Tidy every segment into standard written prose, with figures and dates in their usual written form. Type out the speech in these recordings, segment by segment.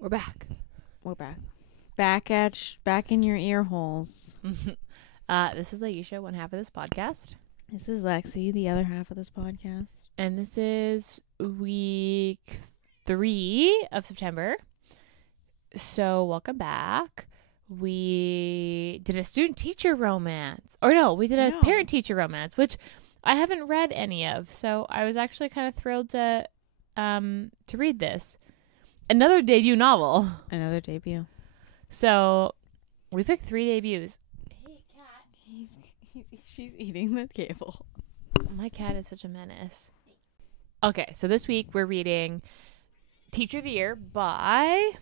We're back. We're back. Back in your ear holes. This is Ayesha, one half of this podcast. This is Lexi, the other half of this podcast. And this is week 3 of September. So welcome back. We did a student-teacher romance. Or no, we did a parent-teacher romance, which I haven't read any of. So I was actually kind of thrilled to read this. Another debut novel. Another debut. So we picked 3 debuts. Hey, cat. She's eating the cable. My cat is such a menace. Okay, so this week we're reading Teacher of the Year by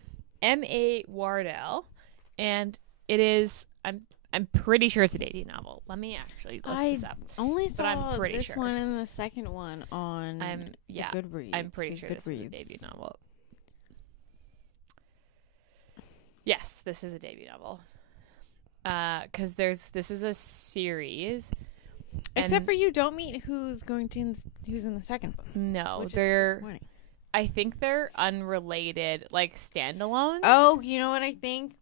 M A Wardell, and it is I'm pretty sure it's a debut novel. Let me actually look this up. Only saw I'm pretty this sure. one and the second one on the Goodreads. I'm pretty sure this is a debut novel. Yes, this is a debut novel. Because this is a series. Except for you don't meet who's in the second book. No, which they're. I think they're unrelated, like standalones. Oh, you know what I think?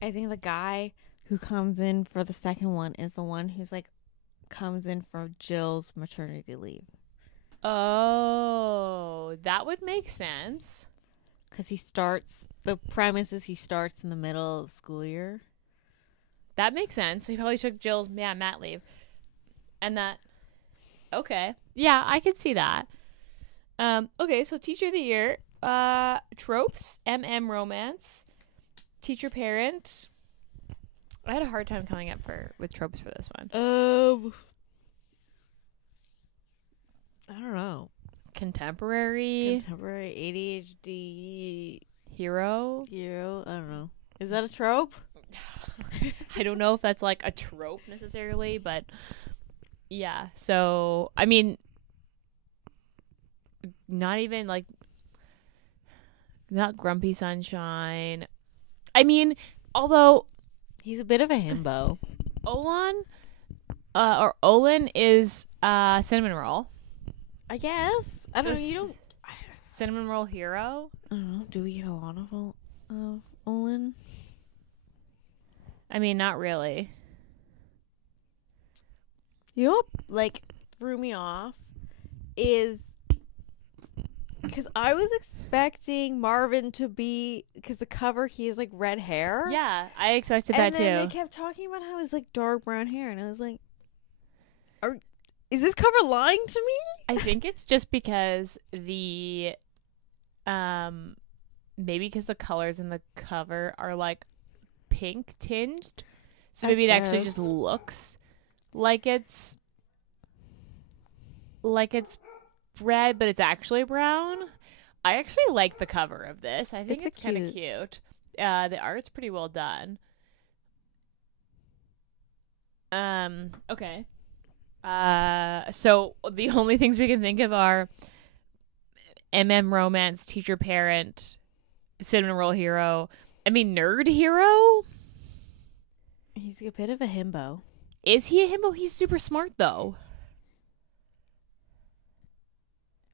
I think the guy who comes in for the second one is the one who's like comes in for Jill's maternity leave. Oh, that would make sense. Because the premise is he starts in the middle of the school year. That makes sense. He probably took Jill's mat leave. And that, okay. Yeah, I could see that. Okay, so Teacher of the Year, tropes, romance, teacher parent. I had a hard time coming up with tropes for this one. I don't know. Contemporary ADHD hero. I don't know. Is that a trope? I don't know if that's like a trope necessarily, but yeah. So, I mean, not even like, not grumpy sunshine. I mean, although he's a bit of a himbo. Olin is cinnamon roll. I guess. I don't know. You don't. Cinnamon roll hero? I don't know. Do we get a lot of Olin? I mean, not really. You know what, like, threw me off is because I was expecting Marvin to be, because the cover, he has, like, red hair. Yeah, I expected that too. And then they kept talking about how it's, like, dark brown hair, and I was like, is this cover lying to me? I think it's just because maybe because the colors in the cover are, like, pink tinged, so maybe it actually just looks like it's red, but it's actually brown. I actually like the cover of this. I think it's kind of cute. The art's pretty well done. Okay. So the only things we can think of are romance, teacher parent, cinnamon roll hero. I mean, nerd hero? He's a bit of a himbo. Is he a himbo? He's super smart, though.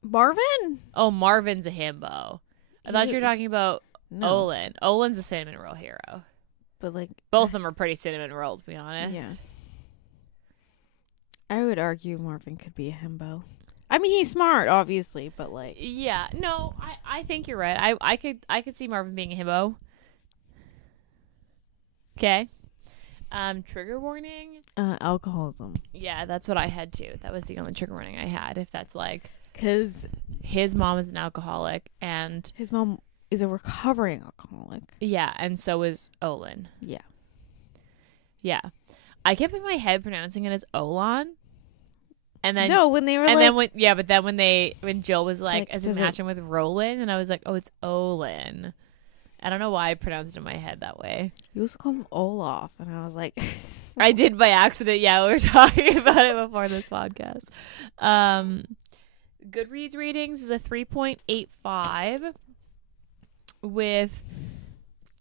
Marvin? Oh, Marvin's a himbo. I thought you were talking about Olin. Olin's a cinnamon roll hero. But, like, both of them are pretty cinnamon rolled, to be honest. Yeah. I would argue Marvin could be a himbo. I mean, he's smart, obviously, but, like... Yeah, no, I think you're right. I could see Marvin being a himbo. Okay. Trigger warning? Alcoholism. Yeah, that's what I had, too. That was the only trigger warning I had. If that's, like... Because... his mom is an alcoholic, and... his mom is a recovering alcoholic. Yeah, and so is Olin. Yeah. Yeah. I kept in my head pronouncing it as Olan. And then when they were when Jill was like as it matching with Roland, and I was like, oh, it's Olin. I don't know why I pronounced it in my head that way. You also called him Olaf, and I was like, I did by accident. Yeah, we were talking about it before this podcast. Goodreads ratings is a 3.85 with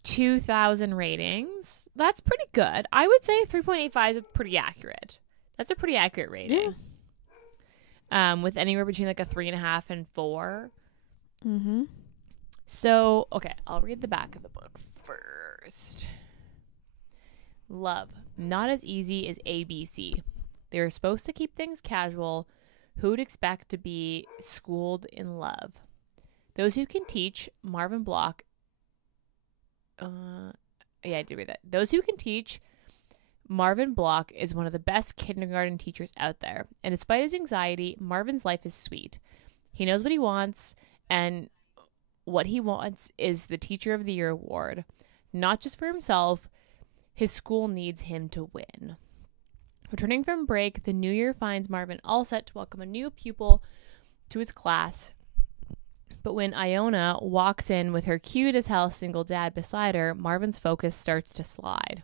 2,000 ratings. That's pretty good. I would say 3.85 is pretty accurate. That's a pretty accurate rating. Yeah. With anywhere between like a 3.5 and 4. Mm-hmm. So, okay, I'll read the back of the book first. Love, not as easy as ABC. They are supposed to keep things casual. Who'd expect to be schooled in love? Those who can teach, Marvin Block. I did read that. Those who can teach, Marvin Block is one of the best kindergarten teachers out there. And despite his anxiety, Marvin's life is sweet. He knows what he wants, and what he wants is the Teacher of the Year award. Not just for himself, his school needs him to win. Returning from break, the new year finds Marvin all set to welcome a new pupil to his class. But when Iona walks in with her cute as hell single dad beside her, Marvin's focus starts to slide.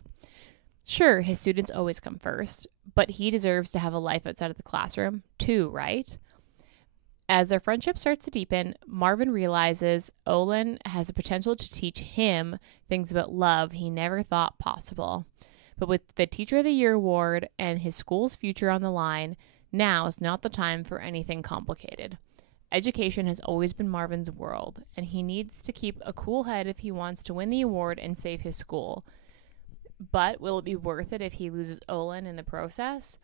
Sure, his students always come first, but he deserves to have a life outside of the classroom too, right? As their friendship starts to deepen, Marvin realizes Olin has the potential to teach him things about love he never thought possible. But with the Teacher of the Year award and his school's future on the line, now is not the time for anything complicated. Education has always been Marvin's world, and he needs to keep a cool head if he wants to win the award and save his school. But will it be worth it if he loses Olin in the process?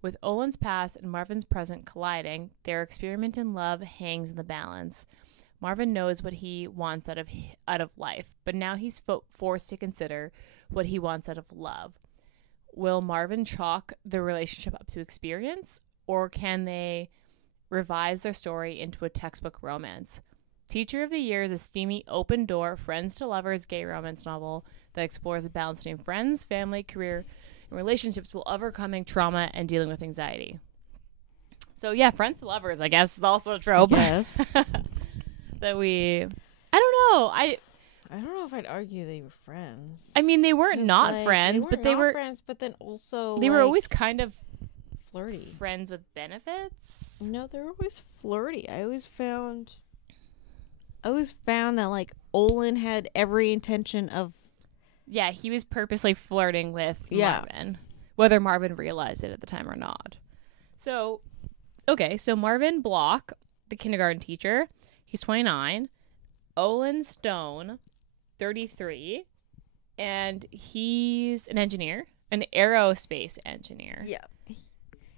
With Olin's past and Marvin's present colliding, their experiment in love hangs in the balance. Marvin knows what he wants out of life, but now he's forced to consider what he wants out of love. Will Marvin chalk the relationship up to experience, or can they revise their story into a textbook romance? Teacher of the Year is a steamy, open-door, friends to lovers gay romance novel that explores the balance between friends, family, career, and relationships while overcoming trauma and dealing with anxiety. So yeah, friends to lovers, I guess, is also a trope. Yes. that we... I don't know. I don't know if I'd argue they were friends. I mean, they weren't not Like, friends, but they were friends, but then also they were always kind of flirty. friends with benefits. No, they were always flirty. I always found that like Olin had every intention of. Yeah, he was purposely flirting with Yeah. Marvin, whether Marvin realized it at the time or not. So, okay, so Marvin Block, the kindergarten teacher, he's 29. Olin Stone, 33. And he's an engineer, an aerospace engineer. Yeah.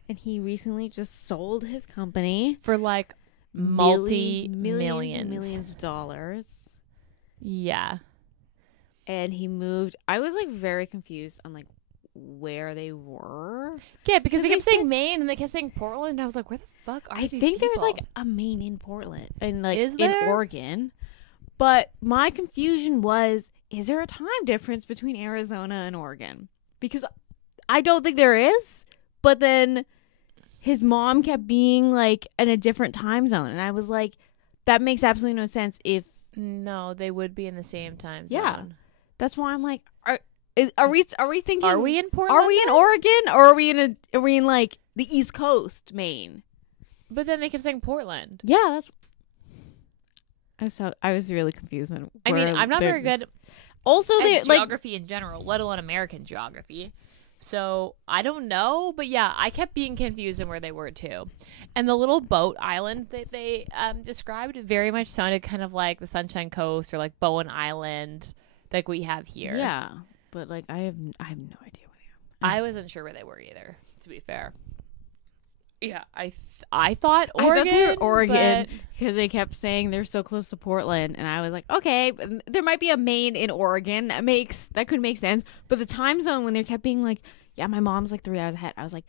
And he recently just sold his company For like millions millions. of dollars. Yeah. And he moved. I was like very confused on like where they were. Yeah, because they they kept saying said- Maine and they kept saying Portland, and I was like, where the fuck are I these think there was people? like a Maine in Portland and like Is in there? Oregon. But my confusion was, is there a time difference between Arizona and Oregon? Because I don't think there is. But then his mom kept being like in a different time zone, and I was like, that makes absolutely no sense. If No, they would be in the same time zone. Yeah. That's why I'm like, are we thinking? Are we in Portland? Are we in then? Oregon, or are we in like the East Coast, Maine? But then they kept saying Portland. Yeah, I was really confused. I mean, I'm not very good Also, they at like geography in general, let alone American geography. So I don't know, but yeah, I kept being confused in where they were too. And the little boat island that they described very much sounded kind of like the Sunshine Coast or like Bowen Island, like we have here. Yeah, but like I have no idea where they are. I wasn't sure where they were either, to be fair. Yeah, I thought Oregon. they were Oregon but- because they kept saying they're so close to Portland, and I was like, okay, but there might be a Maine in Oregon. That could make sense. But the time zone when they kept being like, yeah, my mom's like 3 hours ahead. I was like,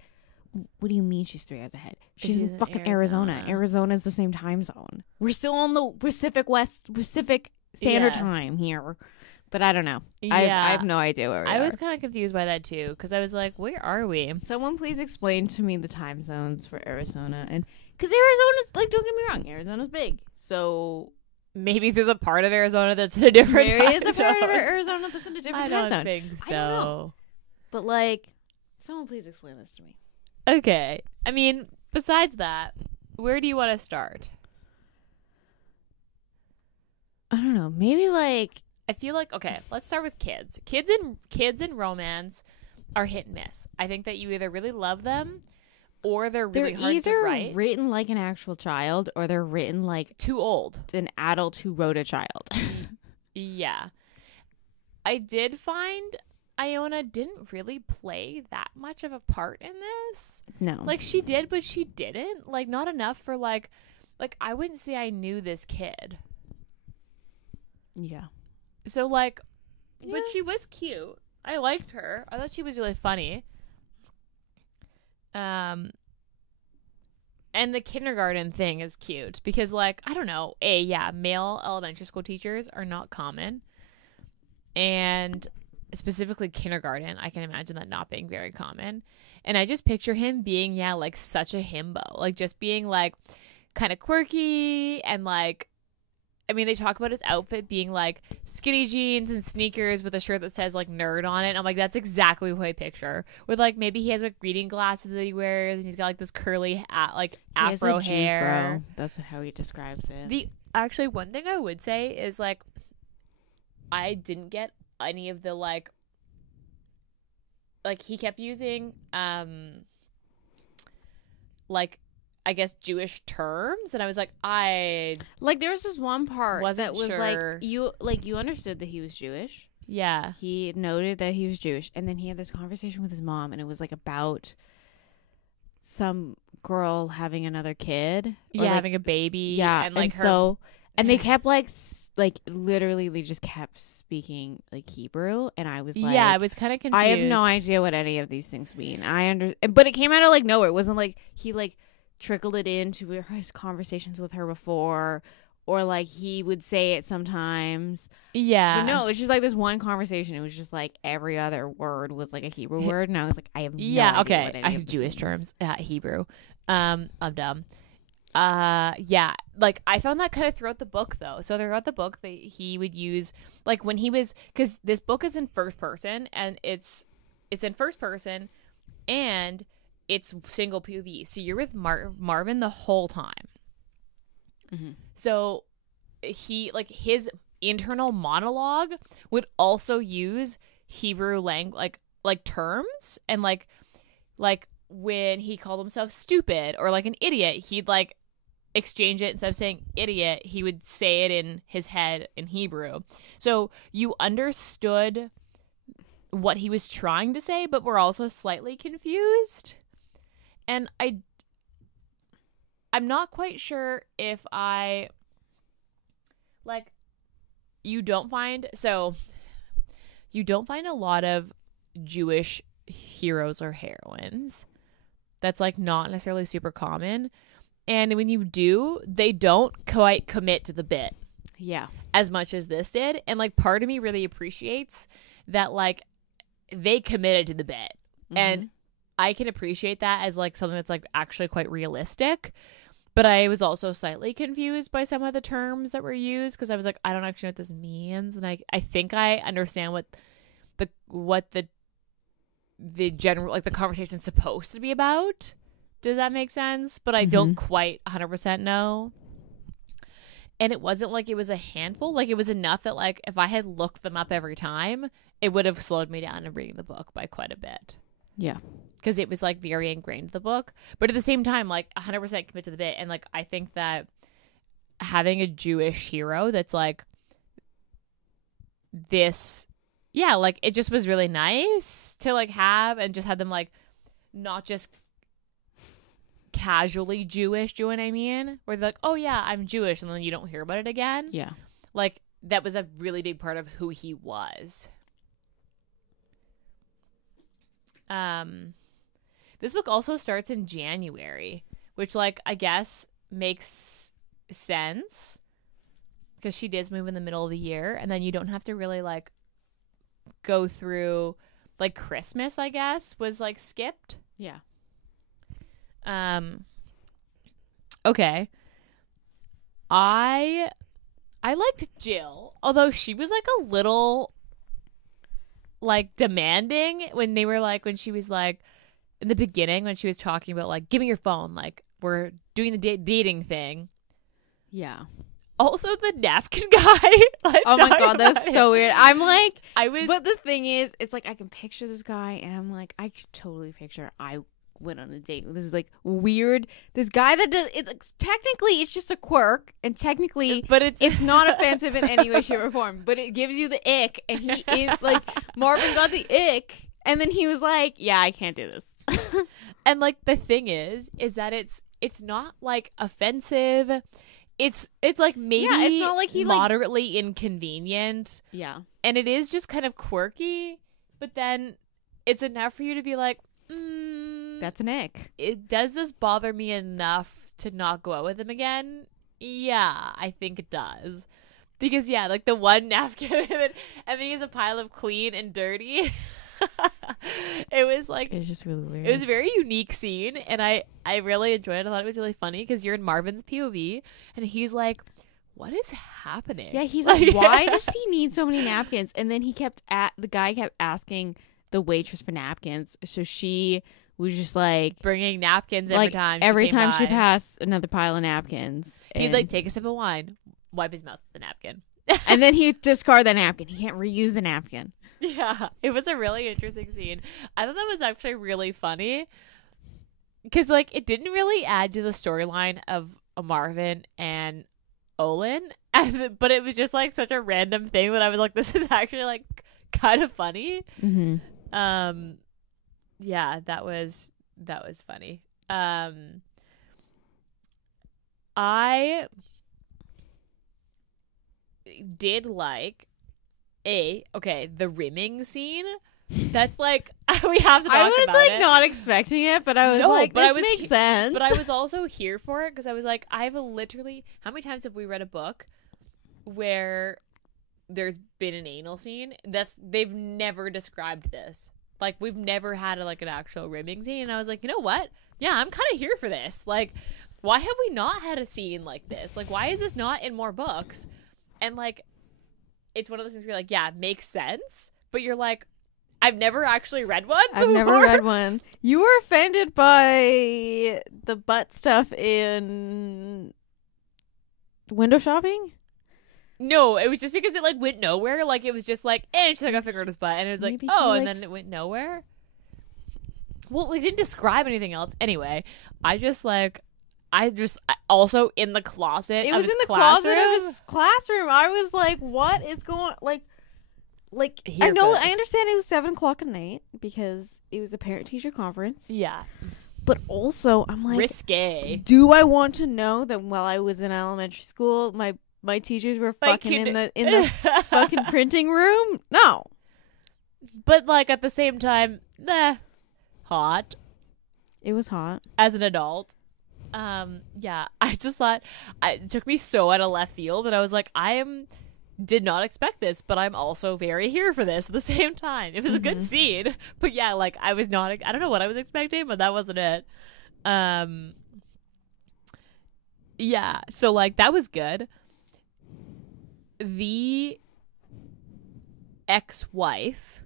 what do you mean she's 3 hours ahead? She's in fucking Arizona. Arizona's the same time zone. We're still on the Pacific Standard Yeah. Time here. But I don't know. Yeah. I have no idea where we I are. was kind of confused by that too, because I was like, where are we? Someone please explain to me the time zones for Arizona. And because Arizona's, like, don't get me wrong, Arizona's big. So Maybe there's a part of Arizona that's in a different there time is a part of zone. Arizona that's in a different I time don't zone. think so. I don't know. But, like, someone please explain this to me. Okay. I mean, besides that, where do you want to start? I don't know. Maybe, like, I feel like, okay, let's start with kids. Kids in romance are hit and miss. I think that you either really love them or they're really They're hard either to write. written like an actual child, or they're written like Too old. an adult who wrote a child. Yeah. I did find Iona didn't really play that much of a part in this. No. Like, she did, but she didn't. Like, not enough for, like, I wouldn't say I knew this kid. Yeah. So, like, Yeah. but she was cute. I liked her. I thought she was really funny. And the kindergarten thing is cute because, like, I don't know. Male elementary school teachers are not common. And specifically kindergarten, I can imagine that not being very common. And I just picture him being, like, such a himbo. Like, just being, like, kind of quirky and, like, I mean, they talk about his outfit being, like, skinny jeans and sneakers with a shirt that says, like, nerd on it. And I'm like, that's exactly who I picture. With, like, maybe he has, like, reading glasses that he wears, and he's got, like, this curly, afro hair. That's how he describes it. Actually, one thing I would say is, like, I didn't get any of the, like, he kept using, like, I guess Jewish terms, and I was like, there was this one part wasn't that was sure. you understood that he was Jewish. Yeah. He noted that he was Jewish, and then he had this conversation with his mom, and it was like about some girl having another kid. Or, like, having a baby. Yeah, and, like, and they kept literally they just kept speaking like Hebrew, and I was like, I was kind of confused. I have no idea what any of these things mean. But it came out of like nowhere. It wasn't like he like trickled it into his conversations with her before, or like he would say it sometimes. Yeah. No, it's just like this one conversation. It was just like every other word was like a Hebrew word, and I was like, I have no idea okay. what any I of have this Jewish means. terms. Hebrew. I'm dumb. Like I found that kind of throughout the book though. So throughout the book that he would use, like when he was, because this book is in first person, and it's in first person, and it's single POV. So you're with Marvin the whole time. Mm-hmm. So he, like, his internal monologue would also use Hebrew language, like terms, and like when he called himself stupid or like an idiot, he'd like exchange it. Instead of saying idiot, he would say it in his head in Hebrew. So you understood what he was trying to say, but were also slightly confused. And I'm not quite sure if you don't find a lot of Jewish heroes or heroines. That's like not necessarily super common. And when you do, they don't quite commit to the bit. Yeah. As much as this did. And like part of me really appreciates that like they committed to the bit. Mm-hmm. And I can appreciate that as like something that's like actually quite realistic. But I was also slightly confused by some of the terms that were used, because I was like, I don't actually know what this means. And I think I understand what the general, like, the conversation's supposed to be about. Does that make sense? But I don't quite 100% know. And it wasn't like it was a handful. Like, it was enough that, like, if I had looked them up every time, it would have slowed me down in reading the book by quite a bit. Yeah. Because it was, like, very ingrained in the book. But at the same time, like, 100% commit to the bit. And, like, I think that having a Jewish hero that's, like, this... Yeah, like, it just was really nice to, like, have, and just have them, like, not just casually Jewish, do you know what I mean? Where they're like, oh, yeah, I'm Jewish, and then you don't hear about it again. Yeah. Like, that was a really big part of who he was. This book also starts in January, which, like, I guess makes sense, because she does move in the middle of the year, and then you don't have to really, like, go through, like, Christmas, I guess, was, like, skipped. Yeah. Okay. I liked Jill, although she was, like, a little, like, demanding when they were, like, when she was, like, in the beginning, when she was talking about, like, give me your phone, like, we're doing the dating thing. Yeah. Also, the napkin guy. Oh my god, that's so weird. I'm like, but the thing is, it's like I can picture this guy, and I'm like, I could totally picture I went on a date with this like weird this guy that does it. Like, technically, it's just a quirk, and technically, but it's not offensive in any way, shape, or form. But it gives you the ick, and he is like Marvin got the ick, and then he was like, "Yeah, I can't do this." And like the thing is that it's not like offensive. It's like maybe it's not like he moderately inconvenient. Yeah, and it is just kind of quirky, but then it's enough for you to be like, that's an ick. Does this bother me enough to not go out with him again? Yeah, I think it does. Because, yeah, like the one napkin and then he has a pile of clean and dirty. It was like, it's just really weird. It was a very unique scene, and I really enjoyed it. I thought it was really funny because you're in Marvin's POV, and he's like, what is happening? Yeah, he's like, why does he need so many napkins? And then the guy kept asking the waitress for napkins, so she was just like bringing napkins like, every time she passed another pile of napkins. He'd like take a sip of wine, wipe his mouth with the napkin, and then he'd discard the napkin. He can't reuse the napkin. Yeah, it was a really interesting scene. I thought that was actually really funny because like it didn't really add to the storyline of Marvin and Olin, but it was just like such a random thing that I was like, this is actually like kind of funny. Mm-hmm. Yeah, that was funny. I did like the rimming scene. That's like we have to talk about it. I was like not expecting it, but I was like, this makes sense. But I was also here for it because I was like, I've literally, how many times have we read a book where there's been an anal scene? They've never described this. Like we've never had an actual rimming scene, and I was like, you know what? Yeah, I'm kind of here for this. Like, why have we not had a scene like this? Like, why is this not in more books? And like, it's one of those things where you're like, yeah, it makes sense, but you're like, I've never actually read one before. I've never read one. You were offended by the butt stuff in window shopping? No, it was just because it like went nowhere. Like it was just like, and she took a finger in his butt, and it was like, Maybe and then it went nowhere. Well, they didn't describe anything else. Anyway, I also in the closet. It was in the closet of his classroom. I was like, what is going like I know, I understand it was 7:00 at night because it was a parent-teacher conference. Yeah. But also, I'm like, risque. Do I want to know that while I was in elementary school, my teachers were fucking in the fucking printing room? No. But like at the same time, hot. It was hot. As an adult. Yeah, I just thought it took me so out of left field that I was like, did not expect this, but I'm also very here for this at the same time. It was a good scene, but yeah, like I don't know what I was expecting, but that wasn't it. Yeah, so like that was good. The ex-wife.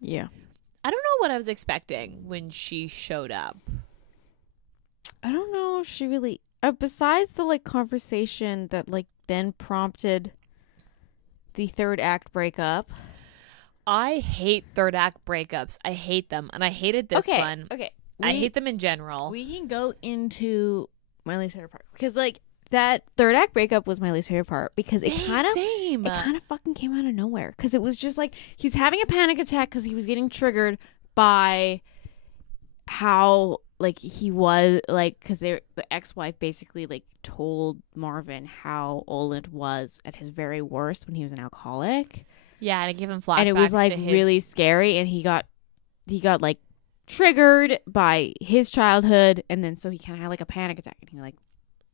Yeah. I don't know what I was expecting when she showed up. I don't know if she really besides the like conversation that like then prompted the third act breakup. I hate third act breakups. I hate them, and I hated this one. Okay. I hate them in general. We can go into my least favorite part because like that third act breakup was my least favorite part because it kind of fucking came out of nowhere because it was just like he was having a panic attack because he was getting triggered by how like he was like because the ex-wife basically like told Marvin how Olin was at his very worst when he was an alcoholic. Yeah, and it gave him flashbacks, and it was like really scary, and he got like triggered by his childhood, and then so he kind of had like a panic attack, and he like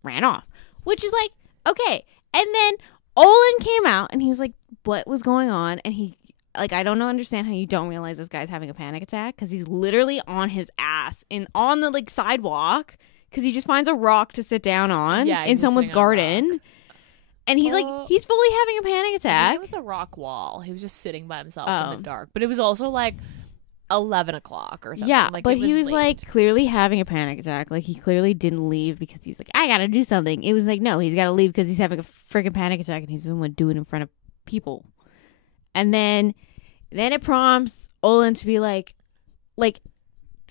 ran off, which is like okay. And then Olin came out, and he was like, "What was going on?" And he. Like, I don't understand how you don't realize this guy's having a panic attack because he's literally on his ass on the, like, sidewalk because he just finds a rock to sit down on in someone's garden. And he's, like, he's fully having a panic attack. It was a rock wall. He was just sitting by himself in the dark. But it was also, like, 11 o'clock or something. Yeah, like, but he was, like, clearly having a panic attack. Like, he clearly didn't leave because he's like, I gotta do something. It was like, no, he's gotta leave because he's having a freaking panic attack and he doesn't want to do it in front of people. And then it prompts Olin to be like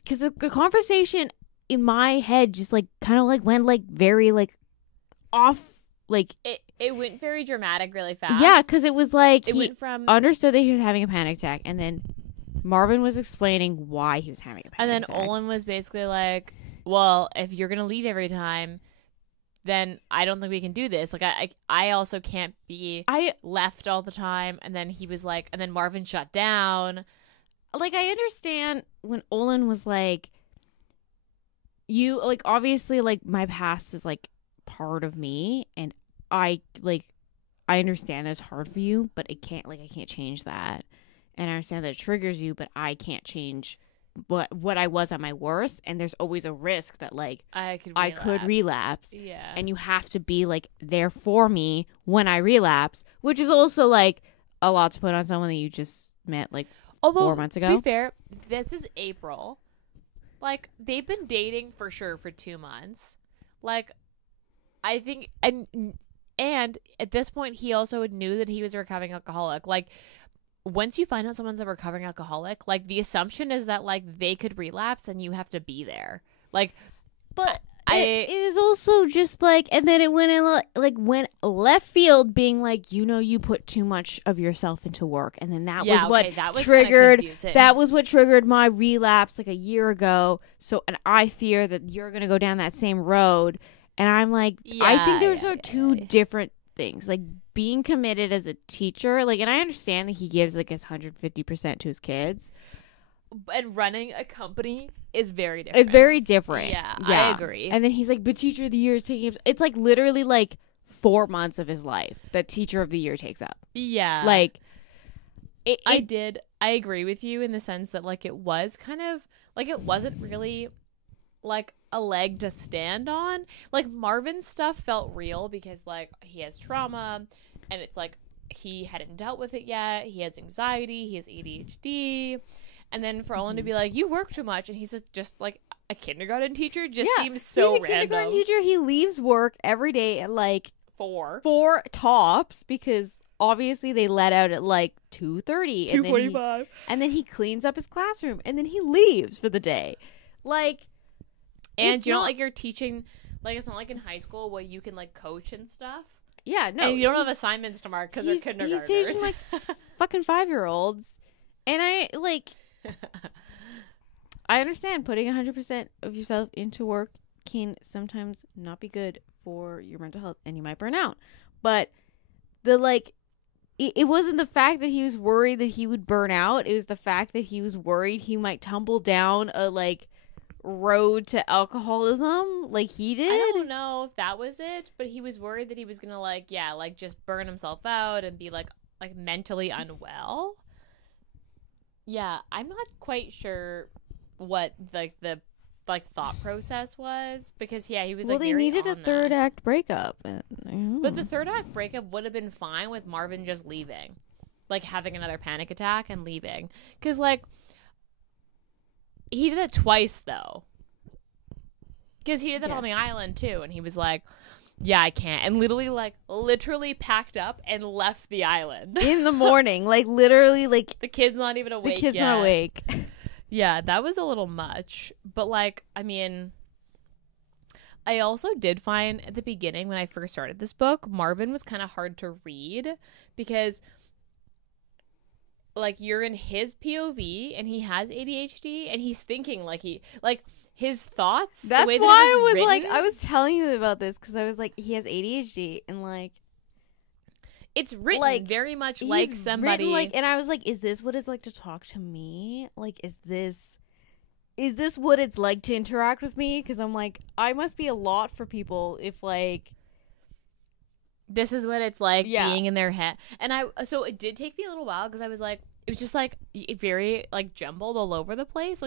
because the conversation in my head just like kind of like went like very like off, like it went very dramatic really fast. Yeah, because it was like it he went from understood that he was having a panic attack, and then Marvin was explaining why he was having a panic and then attack. Olin was basically like, well, if you're gonna leave every time, then I don't think we can do this. Like I also can't be left all the time. And then he was like, and then Marvin shut down. Like, I understand when Olin was like, you, like, obviously, like, my past is, like, part of me, and I understand that it's hard for you, but I can't change that. And I understand that it triggers you, but I can't change what I was at my worst, and there's always a risk that, like, I could relapse. Yeah. And you have to be, like, there for me when I relapse, which is also, like, a lot to put on someone that you just met, like, 4 months ago. To be fair, this is April. Like, they've been dating for sure for 2 months. Like, I think, and at this point, he also knew that he was a recovering alcoholic. Like, once you find out someone's a recovering alcoholic, like, the assumption is that, like, they could relapse and you have to be there. Like, but it is also just like, and then it went in, like, went left field, being like, you put too much of yourself into work, and then that was what triggered my relapse like a year ago. So, and I fear that you're gonna go down that same road, and I'm like, I think those are two different things. Like, being committed as a teacher, like, and I understand that he gives like his 150% to his kids, and running a company is very different. It's very different. Yeah, I agree. And then he's like, but teacher of the year is taking up. It's like literally like 4 months of his life that teacher of the year takes up. Yeah. Like, I agree with you in the sense that, like, it was kind of like, it wasn't really like a leg to stand on. Like, Marvin's stuff felt real because, like, he has trauma, and it's like he hadn't dealt with it yet. He has anxiety, he has ADHD. And then for Olin to be like, you work too much, and he's just like a kindergarten teacher, just seems so random. Kindergarten teacher, he leaves work every day at like 4 tops, because obviously they let out at like 2:30, 2:45, and then he cleans up his classroom, and then he leaves for the day. Like, and you know, like, you're teaching, like, it's not like in high school where you can like coach and stuff. Yeah, no, and you don't have assignments to mark because they're kindergartners. He's teaching like fucking 5-year-olds, and I understand putting 100% of yourself into work can sometimes not be good for your mental health, and you might burn out. But it wasn't the fact that he was worried that he would burn out. It was the fact that he was worried he might tumble down a road to alcoholism like he did. I don't know if that was it, but he was worried that he was gonna just burn himself out and be like mentally unwell. Yeah, I'm not quite sure what the thought process was, because he was they needed a third act breakup. But the third act breakup would have been fine with Marvin just leaving, like having another panic attack and leaving, because he did it twice though, because he did that on the island too, and he was like, yeah, I can't, and literally packed up and left the island in the morning, literally, the kid's not even awake. Not awake. Yeah, that was a little much. But I mean, I also did find at the beginning when I first started this book, Marvin was kind of hard to read, because you're in his POV and he has ADHD and he's thinking his thoughts. That's the way why that I was telling you about this, because I was like, he has ADHD, and it's written very much like somebody. And I was like, is this what it's like to talk to me? Is this what it's like to interact with me? Because I'm like, I must be a lot for people if this is what it's like being in their head. And so it did take me a little while, because I was like, it was just very jumbled all over the place.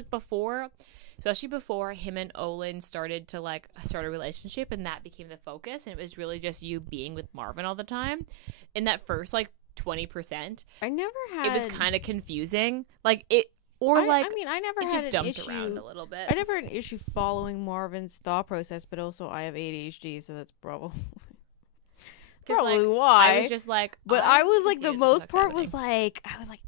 Especially before him and Olin started to start a relationship, and that became the focus, and it was really just you being with Marvin all the time. In that first 20%, I never had. It was kind of confusing. I never it had just an dumped issue. around a little bit. I never had an issue following Marvin's thought process, but also I have ADHD, so that's probably why. I was just but I was the most part was I was like,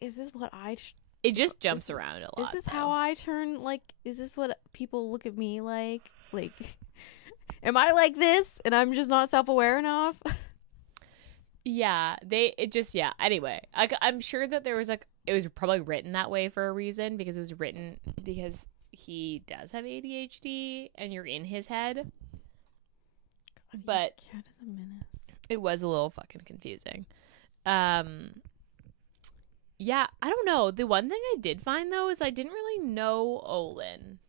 is this what I It just jumps around a lot. Is this how I turn? Like, is this what people look at me like? Like, am I like this and I'm just not self-aware enough? Yeah, anyway, I'm sure that there was like, it was probably written that way for a reason, because it was written because he does have ADHD and you're in his head. God, but cat is a menace. It was a little fucking confusing. Yeah, I don't know. The one thing I did find though is I didn't really know Olin.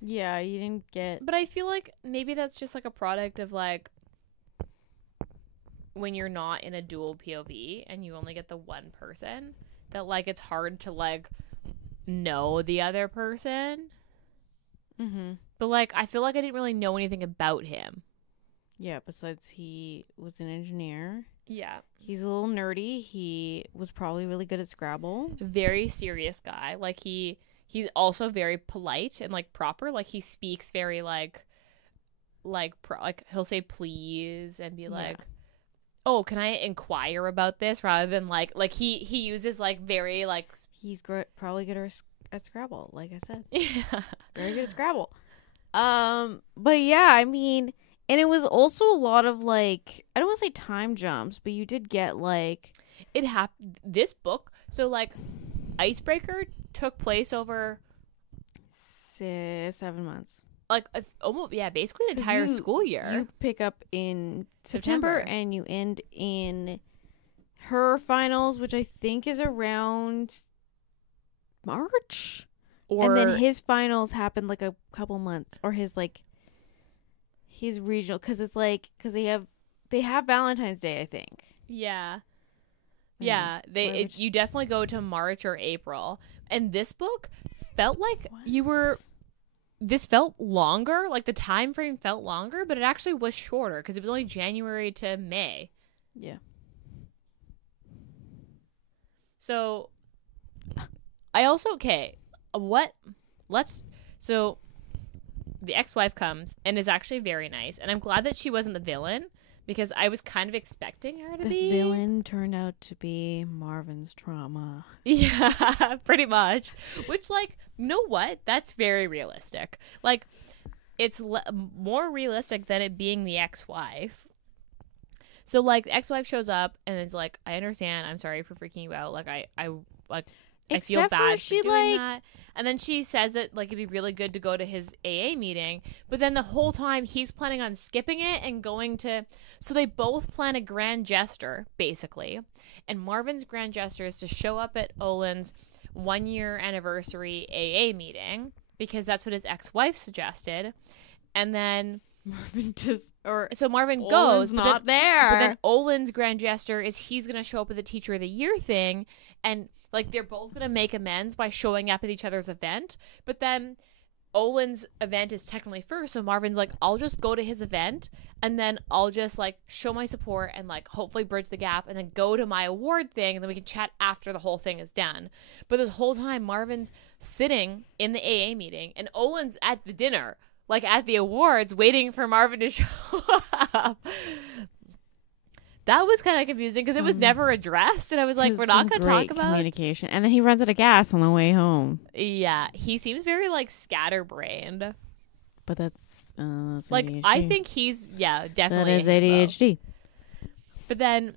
Yeah, you didn't get. But I feel like maybe that's just like a product of like when you're not in a dual POV and you only get the one person, that like it's hard to like know the other person. Mm-hmm. But like I feel like I didn't really know anything about him. Yeah, besides he was an engineer. Yeah. He's a little nerdy. He was probably really good at Scrabble. Very serious guy. Like he's also very polite and like proper. Like he speaks very like he'll say please and be like, oh, can I inquire about this, rather than like he uses like very like, he's probably good at Scrabble, like I said. Yeah, very good at Scrabble. But yeah, I mean, and it was also a lot of like, I don't want to say time jumps, but you did get like it happened. This book, so like Icebreaker took place over 7 months. Like almost, yeah, basically an entire school year. You pick up in September and you end in her finals, which I think is around March. And then his finals happened like a couple months, or his regional, because it's like, because they have Valentine's Day, I think. Yeah. Yeah, you definitely go to March or April. And this book felt like this felt longer, like the time frame felt longer, but it actually was shorter because it was only January to May. Yeah. So I also, so the ex-wife comes and is actually very nice, and I'm glad that she wasn't the villain, because I was kind of expecting her to be. The villain turned out to be Marvin's trauma. Yeah, pretty much. Which, like, you know what? That's very realistic. Like, it's more realistic than it being the ex-wife. So, like, the ex-wife shows up and it's like, I understand. I'm sorry for freaking you out. Like, I feel bad for doing that. And then she says that, like, it'd be really good to go to his AA meeting. But then the whole time he's planning on skipping it and going to... So they both plan a grand gesture, basically. And Marvin's grand gesture is to show up at Olin's 1-year anniversary AA meeting, because that's what his ex-wife suggested. And then... So Marvin goes, not there. But then Olin's grand gesture is he's going to show up at the Teacher of the Year thing, and... like, they're both going to make amends by showing up at each other's event. But then Olin's event is technically first. So Marvin's like, I'll just go to his event. And then I'll just, like, show my support and, like, hopefully bridge the gap. And then go to my award thing. And then we can chat after the whole thing is done. But this whole time, Marvin's sitting in the AA meeting. And Olin's at the dinner, like, at the awards, waiting for Marvin to show up. That was kind of confusing because it was never addressed, and I was like, "We're not going to talk about communication." And then he runs out of gas on the way home. Yeah, he seems very like scatterbrained. But that's like ADHD. I think he's definitely that is ADHD. But then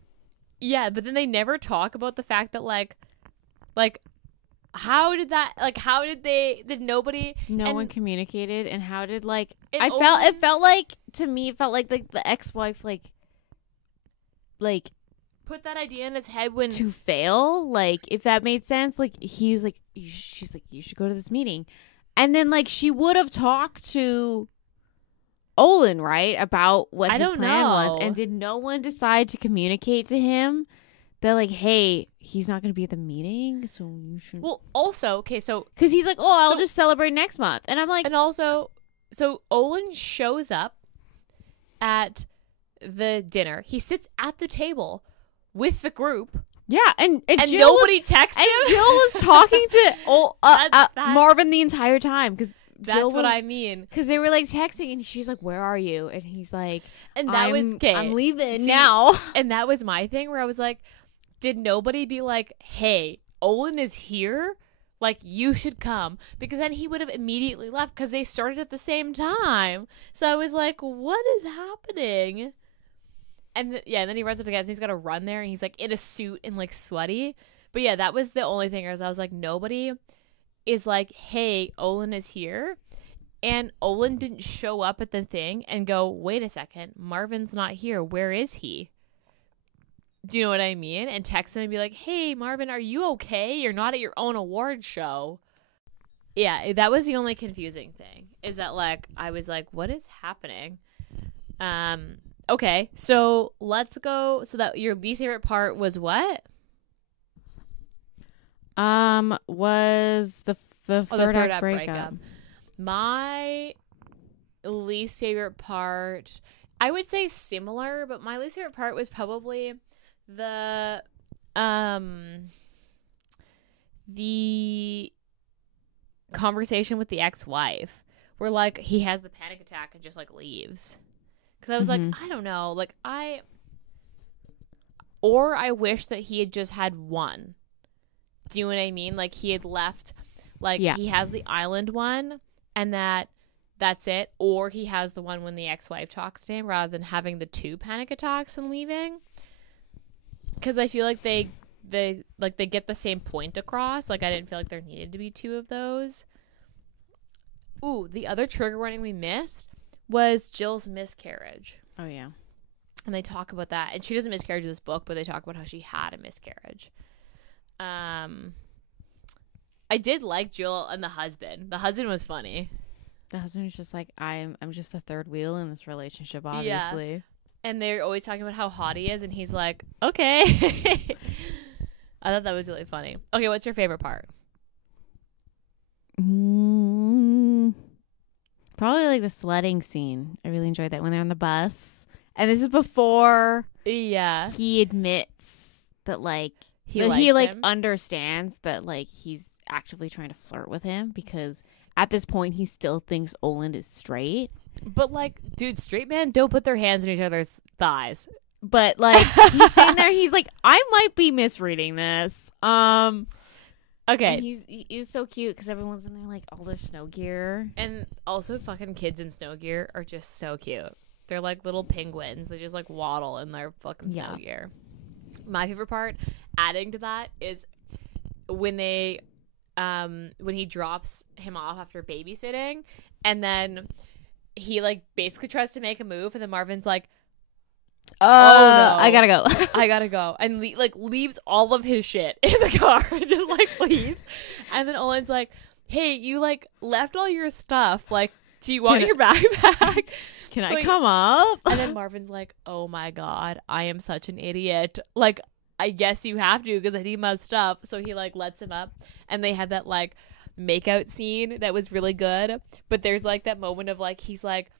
they never talk about the fact that like how did nobody no one communicated, and how did it felt like to me it felt like the ex-wife like put that idea in his head when to fail, like, if that made sense. Like, she's like, you should go to this meeting, and then like she would have talked to Olin, right, about what his plan was, and did no one decide to communicate to him that, like, hey, he's not going to be at the meeting, so you should... Well, also, okay, so... Because he's like, I'll just celebrate next month, and I'm like... And also, so Olin shows up at the dinner. He sits at the table with the group. Yeah, and Jill nobody texts him. And Jill was talking to Marvin the entire time, because that's what I mean. Because they were like texting, and she's like, "Where are you?" And he's like, "And that was okay. I'm leaving now." And that was my thing, where I was like, "Did nobody be like, hey, Olin is here. Like, you should come. Because then he would have immediately left because they started at the same time. So I was like, what is happening? And then he runs up again and he's got to run there and he's like in a suit and like sweaty. But yeah, that was the only thing. I was like, nobody is like, hey, Olin is here. And Olin didn't show up at the thing and go, wait a second, Marvin's not here. Where is he? Do you know what I mean? And text him and be like, hey, Marvin, are you okay? You're not at your own award show. Yeah, that was the only confusing thing. Is that like, I was like, what is happening? Okay, so let's go. So that your least favorite part was what? Was the third act breakup. My least favorite part, I would say similar, but my least favorite part was probably the conversation with the ex-wife where like he has the panic attack and just like leaves. Because I was like, I don't know, like I wish that he had just had one. Do you know what I mean? Like he had left, like he has the island one and that's it. Or he has the one when the ex-wife talks to him rather than having the 2 panic attacks and leaving. Because I feel like they get the same point across. Like I didn't feel like there needed to be 2 of those. Ooh, the other trigger warning we missed was Jill's miscarriage. Oh yeah. And they talk about that. And she doesn't miscarriage in this book, but they talk about how she had a miscarriage. I did like Jill and the husband. The husband was funny. The husband was just like, I'm just a third wheel in this relationship, obviously. Yeah. And they're always talking about how hot he is, and he's like, okay. I thought that was really funny. Okay, what's your favorite part? Probably like the sledding scene. I really enjoyed that when they're on the bus. And this is before he admits that like he understands that like he's actively trying to flirt with him, because at this point he still thinks Olin is straight. But like, dude, straight men don't put their hands in each other's thighs. But like he's sitting there, he's like, I might be misreading this. Okay. And he's so cute because everyone's in there like all their snow gear. And also fucking kids in snow gear are just so cute. They're like little penguins. They just like waddle in their fucking snow gear. My favorite part, adding to that, is when they when he drops him off after babysitting, and then he like basically tries to make a move, and then Marvin's like, oh no, I gotta go. I gotta go. And leaves all of his shit in the car and just like leaves. And then Owen's like, hey, you like left all your stuff. Like, do you want your backpack? Can I come up? And then Marvin's like, oh my God, I am such an idiot. Like, I guess you have to because I need my stuff. So he like lets him up, and they had that like makeout scene that was really good. But there's like that moment of like, he's like,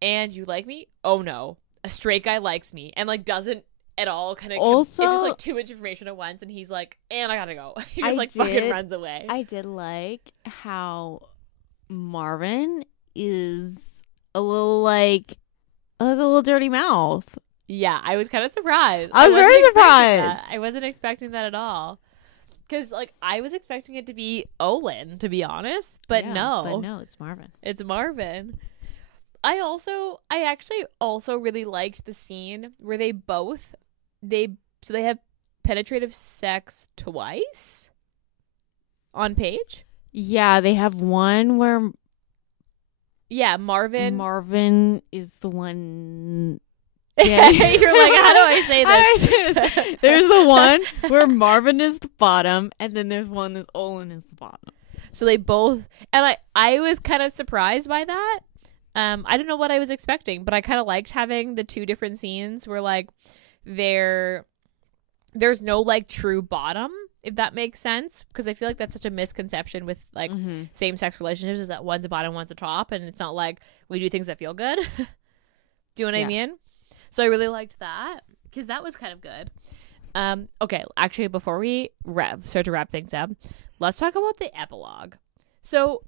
and you like me? Oh no. A straight guy likes me, and like doesn't at all kind of also it's just like too much information at once, and he's like, and I gotta go. He just fucking runs away. I did like how Marvin is a little dirty mouth. Yeah, I was kind of surprised. I was very surprised. I wasn't expecting that at all, because like I was expecting it to be Olin, to be honest, but no, it's Marvin. It's Marvin. I actually also really liked the scene where they have penetrative sex twice on Paige. Yeah, they have one where Marvin is the one. Yeah. You're like, how do I say this? There's the one where Marvin is the bottom, and then there's one that Olin is the bottom. So they both, and I was kind of surprised by that. I don't know what I was expecting, but I kind of liked having the 2 different scenes where like there's no like true bottom, if that makes sense, because I feel like that's such a misconception with like same-sex relationships, is that one's a bottom, one's a top, and it's not like we do things that feel good. Do you know what I mean? So I really liked that, because that was kind of good. Okay, actually, before we start to wrap things up, let's talk about the epilogue. So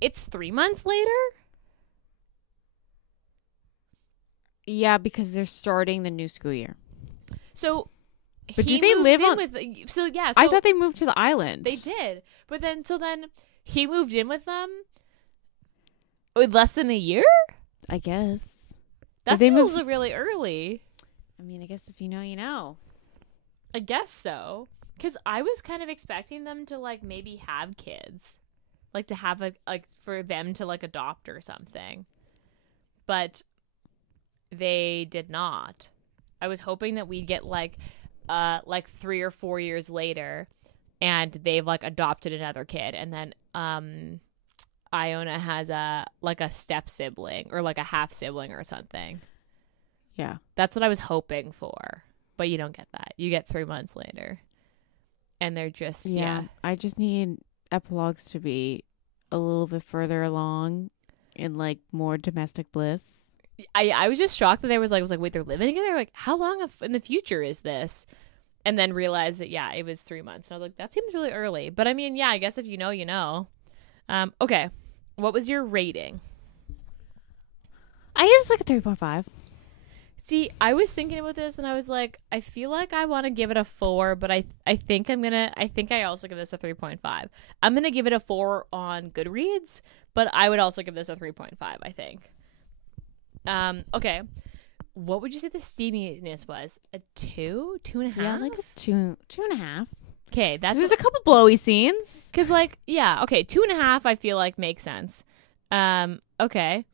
it's 3 months later. Yeah, because they're starting the new school year. So But he do they moves live in on? with? So yeah, so I thought they moved to the island. they did. But then he moved in with them with less than a year. I guess. That they feels moved- really early. I mean, I guess if you know, you know. I guess so. Because I was kind of expecting them to like maybe have kids, like to have for them to like adopt or something, but they did not. I was hoping that we'd get like 3 or 4 years later, and they've like adopted another kid, and then Iona has a step sibling or like a half sibling or something. Yeah. That's what I was hoping for, but you don't get that. You get 3 months later. And they're just, yeah. I just need epilogues to be a little bit further along in like more domestic bliss. I was just shocked that they was like, wait, they're living together? Like, how long in the future is this? And then realized that, yeah, it was 3 months. And I was like, that seems really early. But I mean, yeah, I guess if you know, you know. Okay. What was your rating? I give like a 3.5. See, I was thinking about this and I was like, I feel like I want to give it a 4, but I think I also give this a 3.5. I'm going to give it a 4 on Goodreads, but I would also give this a 3.5, I think. Okay. What would you say the steaminess was? A 2? 2.5? Yeah, like a 2.5. Okay, There's a couple blowy scenes. Because, like, yeah, okay, 2.5 I feel like makes sense. Okay.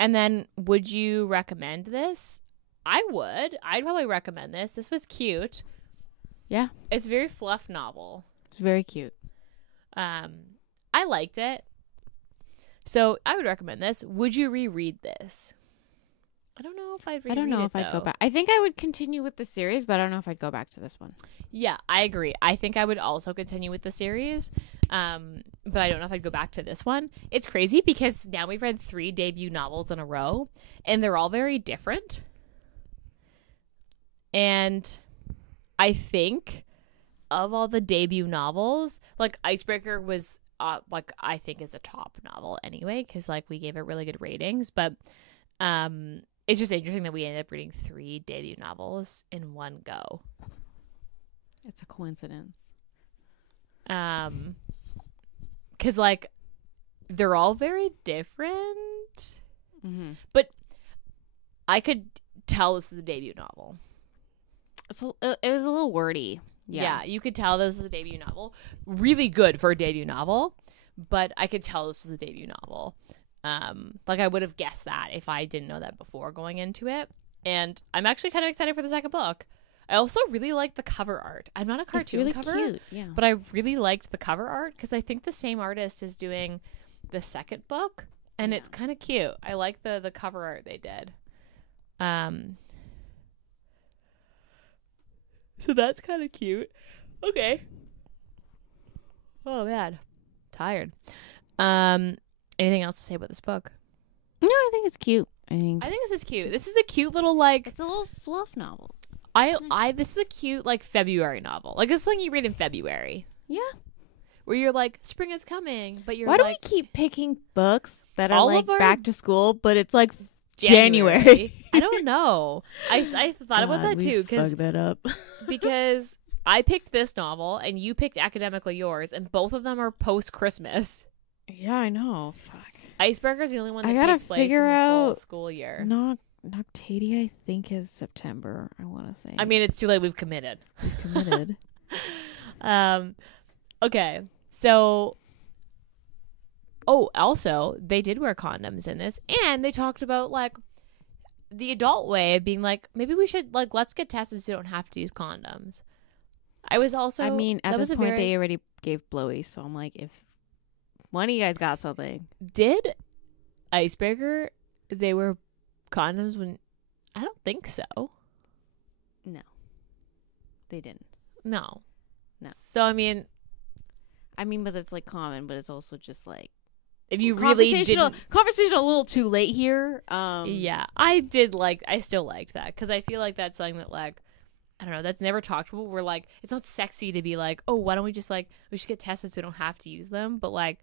And then, would you recommend this? I would. I'd probably recommend this. This was cute. Yeah. It's a very fluff novel. It's very cute. I liked it. So I would recommend this. Would you reread this? I don't know if I'd reread it. I don't know if I'd go back. I think I would continue with the series, but I don't know if I'd go back to this one. Yeah, I agree. I think I would also continue with the series. But I don't know if I'd go back to this one. It's crazy because now we've read 3 debut novels in a row, and they're all very different. And I think of all the debut novels, like Icebreaker was I think is a top novel anyway, because like we gave it really good ratings. But it's just interesting that we ended up reading 3 debut novels in one go. It's a coincidence. Because like they're all very different, but I could tell this is the debut novel. So it was a little wordy. Yeah, you could tell this was a debut novel. Really good for a debut novel, but I could tell this was a debut novel. Like I would have guessed that if I didn't know that before going into it. And I'm actually kind of excited for the second book. I also really like the cover art. I'm not a cartoon really cover, cute, yeah. but I really liked the cover art because I think the same artist is doing the second book, and it's kind of cute. I like the cover art they did. So that's kind of cute. Okay. Oh man, tired. Anything else to say about this book? No, I think it's cute. I think this is cute. This is a cute little like. it's a little fluff novel. This is a cute like February novel. Like this is something you read in February. Yeah. Where you're like, spring is coming, but you're Why like, do we keep picking books that are all like of our- back to school, but it's like January? I don't know. I thought about that too fucked that up. because I picked this novel and you picked Academically Yours, and both of them are post Christmas. Yeah, I know. Fuck. Icebreaker is the only one that gotta takes place in figure the full out- school year. Noctadia, I think, is September. I want to say. I mean, it's too late. We've committed. We've committed. Okay. So, also, they did wear condoms in this, and they talked about like the adult way of being like, maybe we should like let's get tested so you don't have to use condoms. I was also. I mean, at that this was a point, very- they already gave blowy, so I'm like, if one of you guys got something, did Icebreaker they were condoms when I don't think so. no, they didn't. No. No. So I mean, but it's like common, but it's also just like if you really conversation didn't, a little too late here. yeah, I still liked that because I feel like that's something that like I don't know, that's never talked about. We're like, it's not sexy to be like, oh, why don't we just like we should get tested so we don't have to use them, but like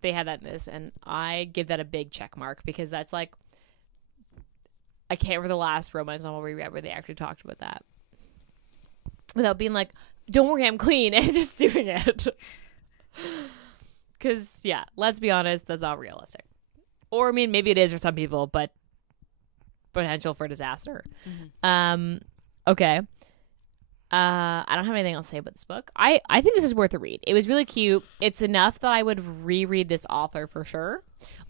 they had that in this, and I give that a big check mark because that's like I can't remember the last romance novel we read where they actually talked about that. without being like, don't worry, I'm clean, and just doing it. Because, yeah, let's be honest, that's not realistic. Or, I mean, maybe it is for some people, but potential for disaster. Okay. I don't have anything else to say about this book. I think this is worth a read. It was really cute. It's enough that I would reread this author for sure.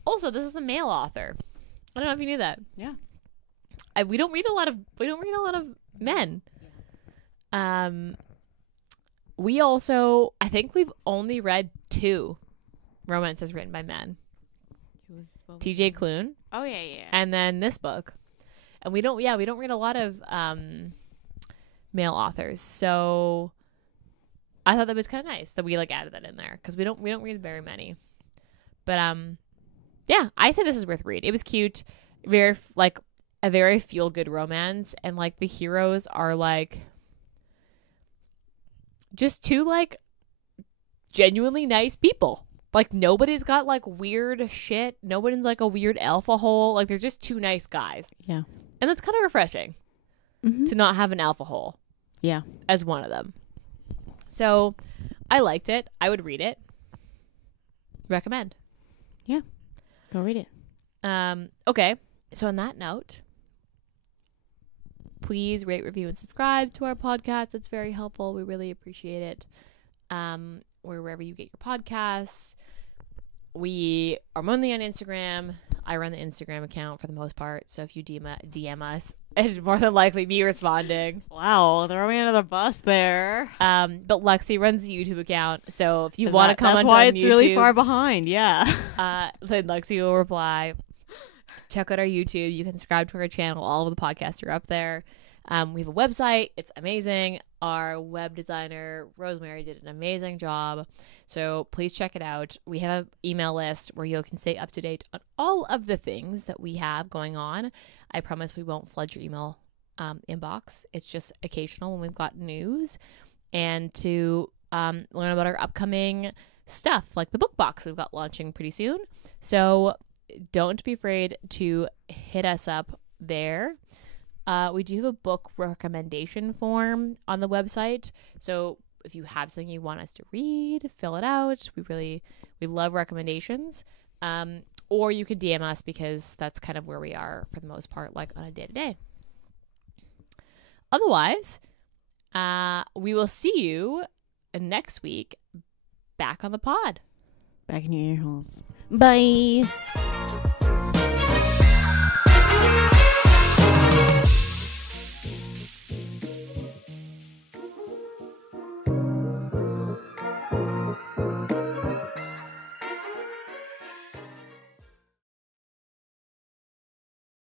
Also, this is a male author. I don't know if you knew that. Yeah. We don't read a lot of men. We also, I think we've only read 2 romances written by men. TJ Klune. Oh yeah. And then this book. And we don't read a lot of male authors. So I thought that was kind of nice that we like added that in there, because we don't read very many. But yeah, I said this is worth read. It was cute, very like a very feel good romance, and like the heroes are like just 2 like genuinely nice people. Like nobody's got like weird shit. Nobody's like a weird alpha hole. Like they're just 2 nice guys. Yeah. And that's kind of refreshing to not have an alpha hole. Yeah. As one of them. So I liked it. I would read it. Recommend. Yeah. Go read it. Okay. So on that note, please rate, review, and subscribe to our podcast. It's very helpful. We really appreciate it. Or wherever you get your podcasts. We are mainly on Instagram. I run the Instagram account for the most part. So if you DM us, it's more than likely me responding. Wow, throw me under the bus there. But Lexi runs the YouTube account. So if you want to comment that's why on it's YouTube, really far behind. Yeah. then Lexi will reply. Check out our YouTube. You can subscribe to our channel. All of the podcasts are up there. We have a website. It's amazing. Our web designer, Rosemary, did an amazing job. So please check it out. We have an email list where you can stay up to date on all of the things that we have going on. I promise we won't flood your email inbox. It's just occasional when we've got news. And to learn about our upcoming stuff, like the book box we've got launching pretty soon. So don't be afraid to hit us up there. We do have a book recommendation form on the website. So if you have something you want us to read, fill it out. We love recommendations. Or you could DM us, because that's kind of where we are for the most part, like on a day-to-day. Otherwise, we will see you next week back on the pod. Back in your ear holes. Bye.